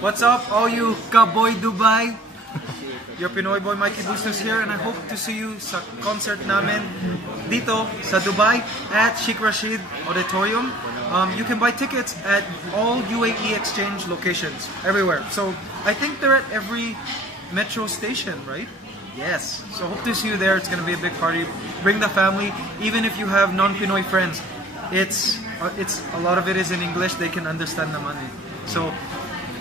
What's up, all you Kaboy Dubai? Your Pinoy boy Mikey Bustos here, and I hope to see you sa concert namin dito sa Dubai at Sheikh Rashid Auditorium. You can buy tickets at all UAE exchange locations everywhere. So I think they're at every metro station, right? Yes. So hope to see you there. It's gonna be a big party. Bring the family, even if you have non-Pinoy friends. It's a lot of it is in English. They can understand naman. So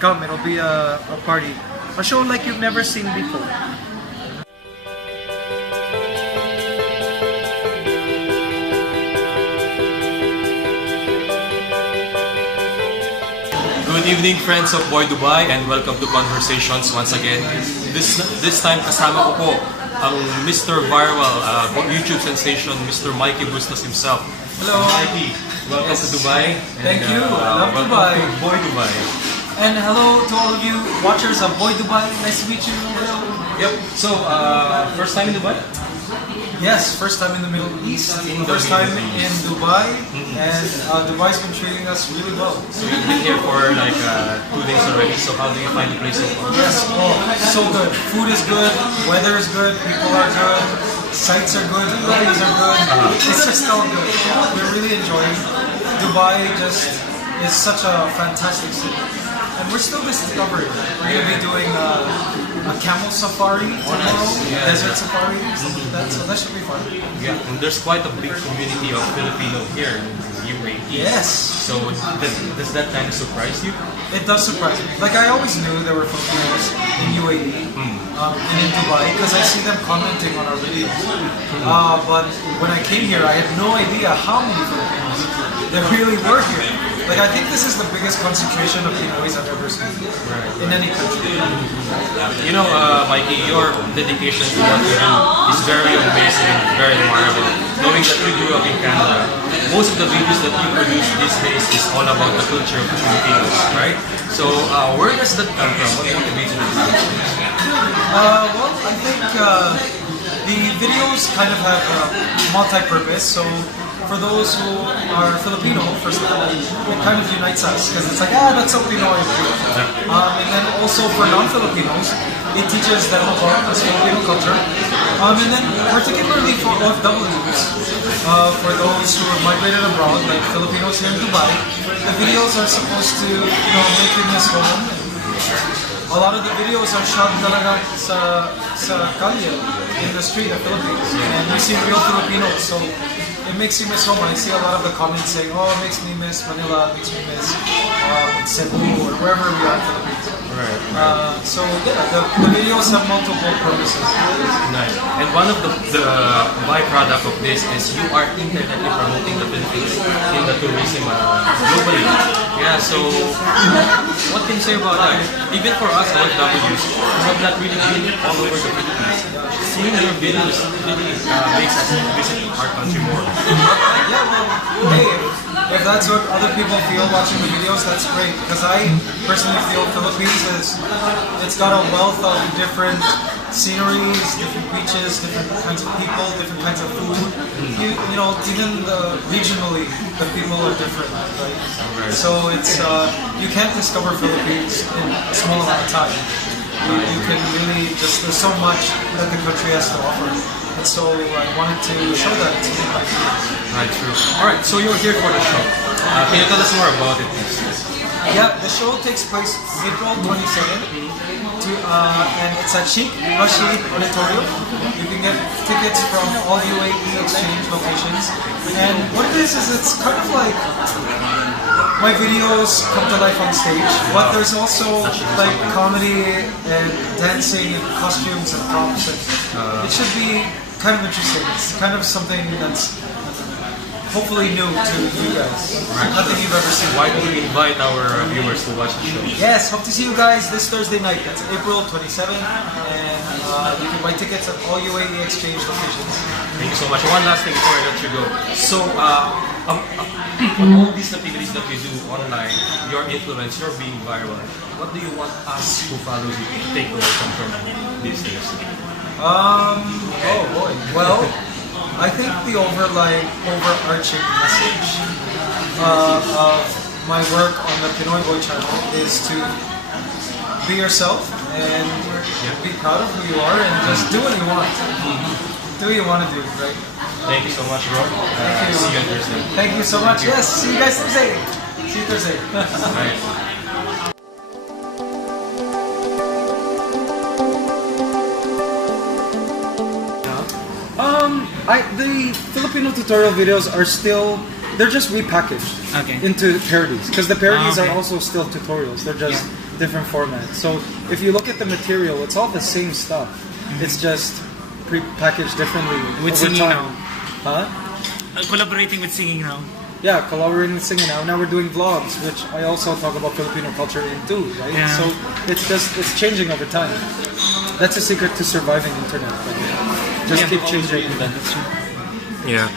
come, it'll be a party. A show like you've never seen before. Good evening, friends of Boy Dubai, and welcome to Conversations once again. This time kasama ko po ang Mr. Viral YouTube sensation, Mr. Mikey Bustos himself. Hello, Mikey. Welcome to Dubai. Thank you. I love Dubai. To Boy Dubai. And hello to all of you watchers of Boy Dubai. Nice to meet you. Yep. So, first time in Dubai? Yes, first time in the Middle East. First time in Dubai, and Dubai's been treating us really well. So you've been here for like 2 days already. So how do you find the place so far? Yes, oh, so good. Food is good, weather is good, people are good, sights are good, buildings are good. It's just all good. We're really enjoying. Dubai just is such a fantastic city. And we're still discovering. We're going to be doing a camel safari tomorrow, desert safari, something like that. So that should be fun. Yeah, and there's quite a big community of Filipino here in UAE. Yes. So does that kind of surprise you? It does surprise me. Like I always knew there were Filipinos in UAE and in Dubai because I see them commenting on our videos. But when I came here, I had no idea how many Filipinos there really were here. Like I think this is the biggest concentration of Pinoys I've ever seen in any country. You know, Mikey, your dedication to what you do is very amazing and very admirable. Knowing that you grew up in Canada, most of the videos that you produce these days is all about the culture of the Filipinos, right? So, where does that come from? What motivates you to do this? Well, I think the videos kind of have multi-purpose. So for those who are Filipino, first of all, it kind of unites us because it's like, that's so Pinoy. And then also for non-Filipinos, it teaches them about the Filipino culture. And then particularly for OFWs, for those who have migrated abroad, like Filipinos here in Dubai, the videos are supposed to, make you miss home. A lot of the videos are shot talaga sa calle, in the street of Philippines, and you see real Filipinos, so it makes you miss home. I see a lot of the comments saying, it makes me miss Manila, it makes me miss Cebu, or wherever we are in the Philippines. Right. So yeah, the videos have multiple purposes. Nice. And one of the byproduct of this is you are internally promoting the Philippines in the tourism globally. Yeah, so what can you say about that? Even for us, OFWs, who have not really been all over the Philippines, seeing your videos really makes us visit our country more. Yeah, well, hey, if that's what other people feel watching the videos, that's great. Because I personally feel Philippines it's got a wealth of different sceneries, different beaches, different kinds of people, different kinds of food. Even regionally, the people are different, right? So it's you can't discover Philippines in a small amount of time. You can really there's so much that the country has to offer. And so I wanted to show that to you. Right, true. Alright, so you're here for the show. Can you tell us more about it, please? Yeah, the show takes place April 22nd, and it's at Sheikh Rashid Auditorium. You can get tickets from all UAE exchange locations. And what it is it's kind of like my videos come to life on stage, but there's also like comedy and dancing and costumes and props, and it should be kind of interesting. It's kind of something that's hopefully new to you guys. Nothing you've ever seen. Why don't we invite our viewers to watch the show? Yes, hope to see you guys this Thursday night. That's April 27th, and you can buy tickets at all UAE exchange locations. Thank you so much. One last thing before I let you go. So, on all these activities that you do online, your influence, you're being viral. What do you want us who follow you to take away from these things? Oh boy. Well, I think the overarching message of my work on the Pinoy Boy channel is to be yourself and be proud of who you are, and just do what you want. Do what you want to do, right? Thank you so much, bro. Thank you. See you on Thursday. Thank you so much. Yes, see you guys Thursday. See you Thursday. Bye. The Filipino tutorial videos are still, they're just repackaged into parodies, because the parodies are also still tutorials. They're just different formats. So if you look at the material, it's all the same stuff. It's just pre-packaged differently with over singing time. now. Huh? Collaborating with singing now. Yeah, collaborating with singing now. Now we're doing vlogs, which I also talk about Filipino culture in too, right? Yeah. So it's changing over time. That's the secret to surviving internet. Just keep changing. Yeah.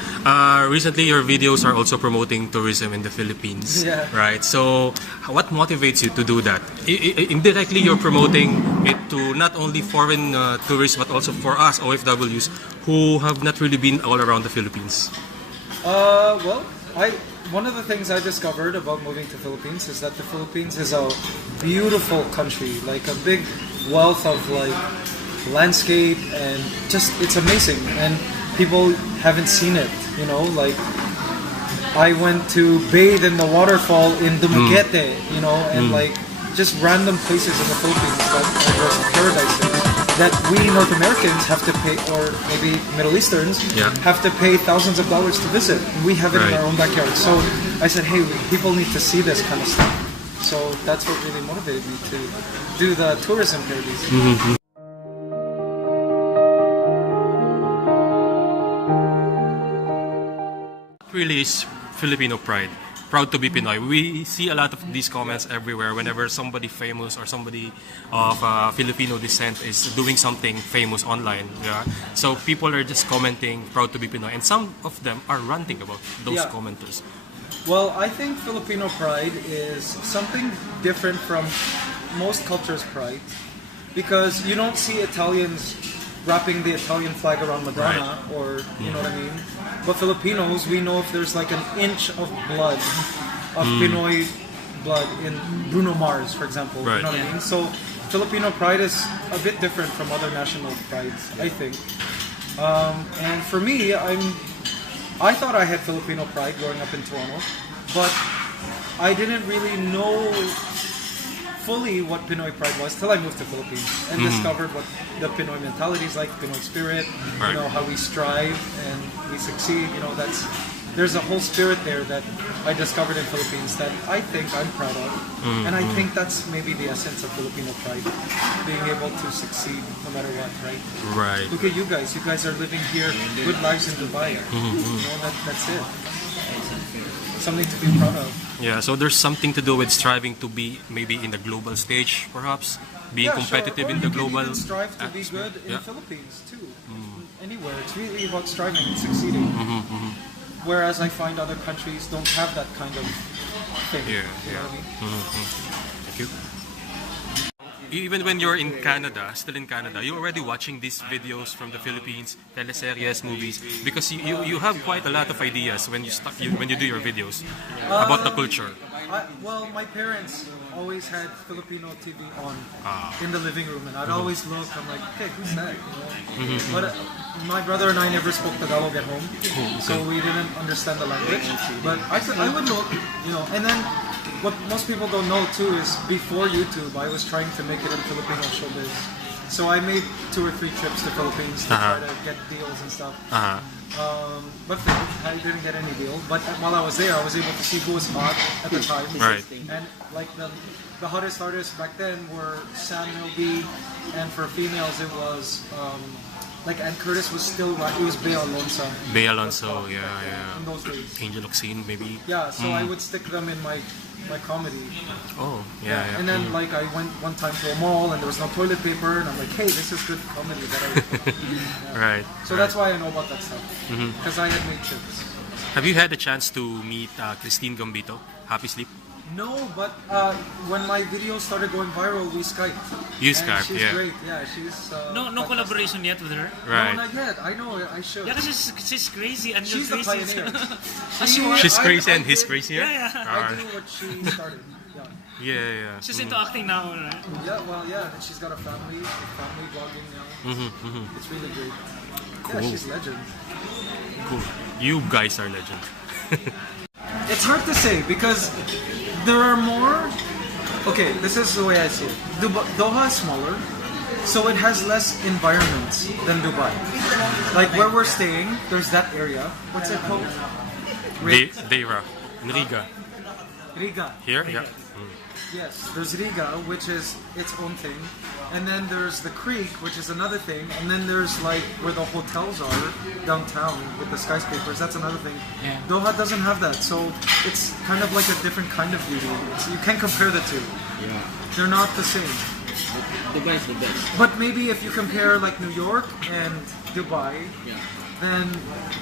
Recently, your videos are also promoting tourism in the Philippines, right? So, what motivates you to do that? Indirectly, you're promoting it to not only foreign tourists, but also for us OFWs who have not really been all around the Philippines. Well, one of the things I discovered about moving to Philippines is that the Philippines is a beautiful country, like a big wealth of like landscape, and just it's amazing, and people haven't seen it, you know. Like I went to bathe in the waterfall in Dumaguete, you know, and like just random places in the Philippines that are just paradises that we North Americans have to pay, or maybe Middle Easterns have to pay thousands of dollars to visit. We have it in our own backyard. So I said, hey, people need to see this kind of stuff. So that's what really motivated me to do the tourism parodies. Really is Filipino pride. Proud to be Pinoy. We see a lot of these comments everywhere whenever somebody famous or somebody of Filipino descent is doing something famous online. Yeah? So people are just commenting, proud to be Pinoy. And some of them are ranting about those commenters. Well, I think Filipino pride is something different from most cultures' pride, because you don't see Italians wrapping the Italian flag around Madonna, or you know what I mean. But Filipinos, we know if there's like an inch of blood, of Pinoy blood in Bruno Mars, for example. You know what I mean? So Filipino pride is a bit different from other national prides, I think. And for me, I thought I had Filipino pride growing up in Toronto, but I didn't really know fully what Pinoy pride was till I moved to Philippines and discovered what the Pinoy mentality is like, Pinoy spirit, you know, how we strive and we succeed. You know, there's a whole spirit there that I discovered in Philippines that I think I'm proud of, and I think that's maybe the essence of Filipino pride, being able to succeed no matter what, right? Right. Look at you guys. You guys are living here, good lives in Dubai. You know, that's it. Something to be proud of. Yeah, so there's something to do with striving to be maybe in the global stage, perhaps being competitive in the global. You can even strive to be good in the Philippines too. Anywhere, it's really about striving and succeeding. Whereas I find other countries don't have that kind of thing. You know what I mean? Thank you. Even when you're in Canada, still in Canada, you're already watching these videos from the Philippines, teleseries, movies, because you have quite a lot of ideas when you do your videos about the culture. Well, my parents always had Filipino TV on in the living room, and I'd always look. I'm like, okay, who's that? You know? But my brother and I never spoke Tagalog at home, so we didn't understand the language. But I would look, you know, and then. What most people don't know too is before YouTube, I was trying to make it in Filipino showbiz. So I made 2 or 3 trips to Philippines to try to get deals and stuff. But I didn't get any deal. But while I was there, I was able to see who was hot at the time. Right. And like the hottest artists back then were Samuel B. And for females, it was like Ann Curtis was still it was Bea Alonso. Bea Alonso, yeah. In those days. Angel Oxine, maybe. Yeah, so I would stick them in my comedy. Oh, yeah. And then like I went one time to a mall and there was no toilet paper, and I'm like, hey, this is good comedy that I Right. So that's why I know about that stuff, because I had made trips. Have you had a chance to meet Christine Gambito, Happy Sleep? No, but when my videos started going viral, we Skyped. You and Skyped, she's yeah. great. Yeah, she's No collaboration yet with her. Right. No, not yet. I know. I should. Yeah, because she's crazy and She's you're the crazy. pioneer. As you are. She's crazy and he's crazy. Yeah. I do what she started. Yeah. Yeah. She's into acting now, right? Yeah, well, yeah, and she's got a family vlogging now. It's really great. Cool. Yeah, she's legend. Cool. You guys are legend. It's hard to say because there are more. Okay, this is the way I see it. Doha is smaller, so it has less environments than Dubai. Like where we're staying, there's that area. What's it called? Deira. In Riga. Riga. Here? Yeah. Yes, there's Riga, which is its own thing, and then there's the creek, which is another thing, and then there's like where the hotels are downtown with the skyscrapers. That's another thing. Yeah. Doha doesn't have that, so it's kind of like a different kind of beauty. You can't compare the two. Yeah. They're not the same. Dubai is the best. But maybe if you compare like New York and Dubai, Yeah. then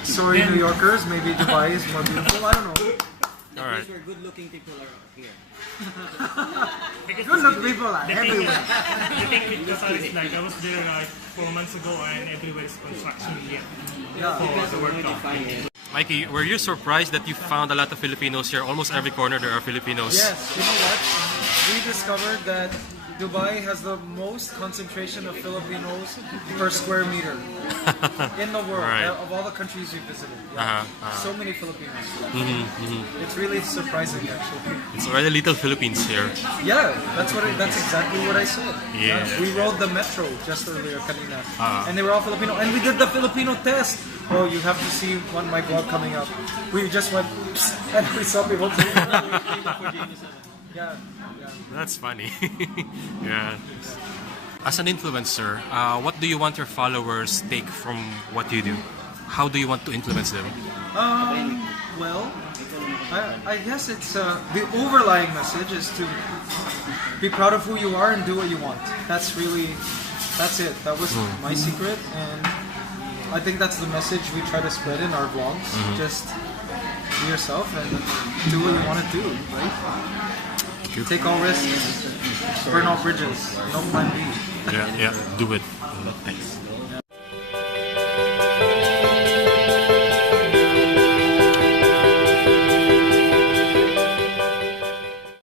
sorry New Yorkers, maybe Dubai is more beautiful. I don't know. The All right. place where good-looking people are here. Because Good luck people are the thing, everywhere. the thing with Qatar is like I was there like 4 months ago and everywhere is construction yet. Yeah. For the World Cup. Define it. Mikey, were you surprised that you found a lot of Filipinos here? Almost every corner there are Filipinos. Yes, you know what? We discovered that Dubai has the most concentration of Filipinos per square meter in the world, Right. of all the countries we visited. Yeah. So many Filipinos. It's really surprising, actually. It's already little Philippines here. Yeah, that's exactly what I said. Yeah. We rode the metro just earlier, kanina, Ah. and they were all Filipino. And we did the Filipino test. Oh, you have to see my vlog coming up. We just went and we saw people. Yeah. That's funny. Yeah. As an influencer, what do you want your followers take from what you do? How do you want to influence them? Well, I guess it's the overlying message is to be proud of who you are and do what you want. That's it. That was my secret, and I think that's the message we try to spread in our vlogs. Just be yourself and do what you want to do, right? Take all risks, burn all bridges, no plan B. Yeah, do it. Thanks.